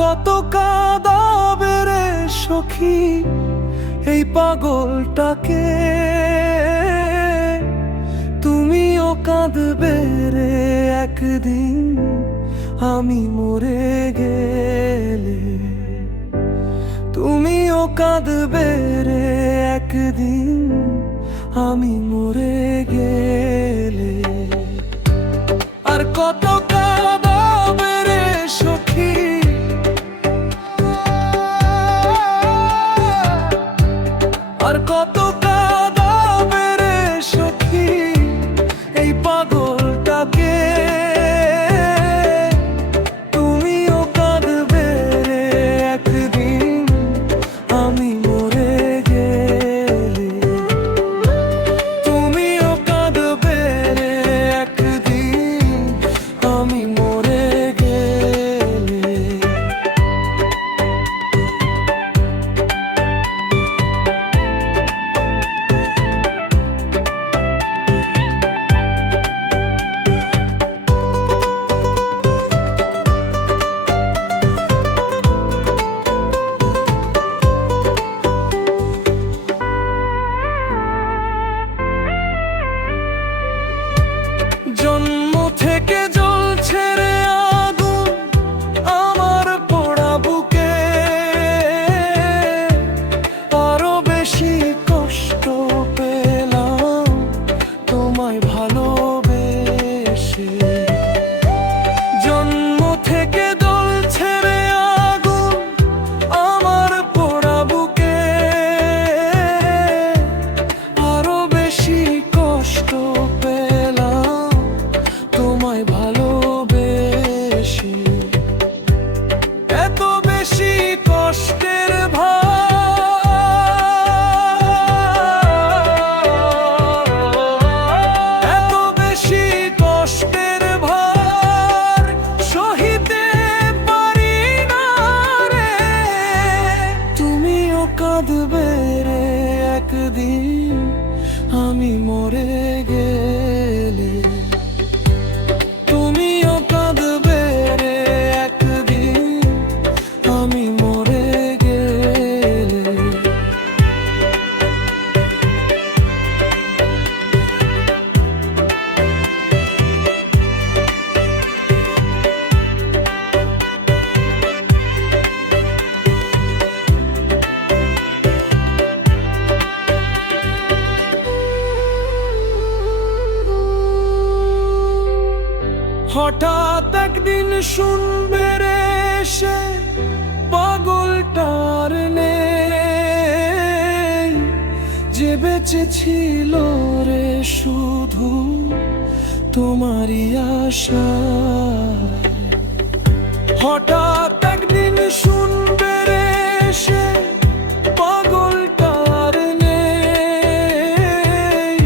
কত কাঁদাবে রে সখী এই পাগলটাকে, তুমিও কাঁদবে রে একদিন আমি মরে গেলে। তুমিও কাঁদবে রে একদিন আমি মরে গেলে। আর কত কাঁদাবে রে সখী, আর কত কাঁদাবে রে সখী এই পাগলটাকে, তুমিও কাঁদবে রে একদিন আমি মরে গেলে। তুমিও কাঁদবে রে একদিন আমি মরে গেলে। জন্ম থেকে জ্বলছে রে আগুন আমার পোড়া বুকে, আরো বেশি কষ্ট পেলাম তোমায় ভালোবেসে। জন্ম থেকে জ্বলছে রে আগুন আমার পোড়া বুকে, আরো বেশি কষ্ট পেলাম তোমায় ভালোবেসে। এত বেশি কষ্টের ভার, এত বেশি কষ্টের ভার সহিতে পারি না রে। তুমিও কাঁদবে রে একদিন আমি মরে গেলে। তুমিও কাঁদবে রে একদিন আমি মরে গেলে। হঠাৎ একদিন শুনবে রে সে পাগলটার নেই, যে বেঁচে ছিল রে শুধু তোমারই আশায়। হঠাৎ একদিন শুনবে রে সে পাগলটার নেই,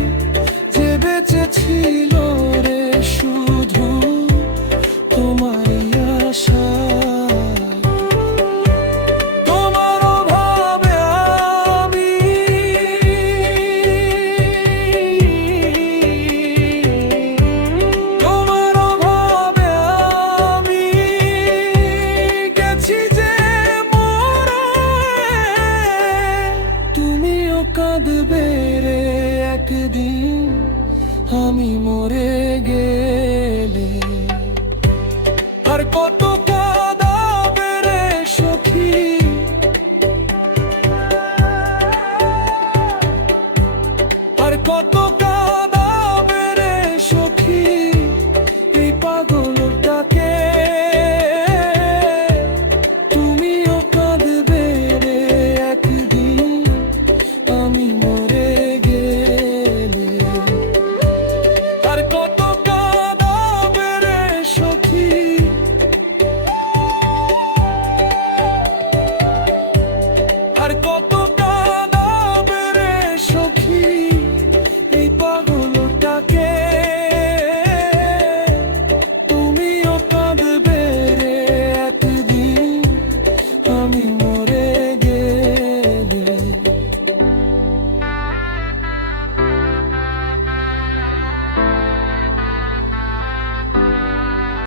যে বেঁচে ছিল রে শুধু তোমারই আশায়। তোমার অভাবে আমি, তোমার অভাবে আমি গেছি যে মরে। তুমিও কাঁদবে রে একদিন আমি মরে গেলে। আর কত কাঁদাবে রে সখী, আর কত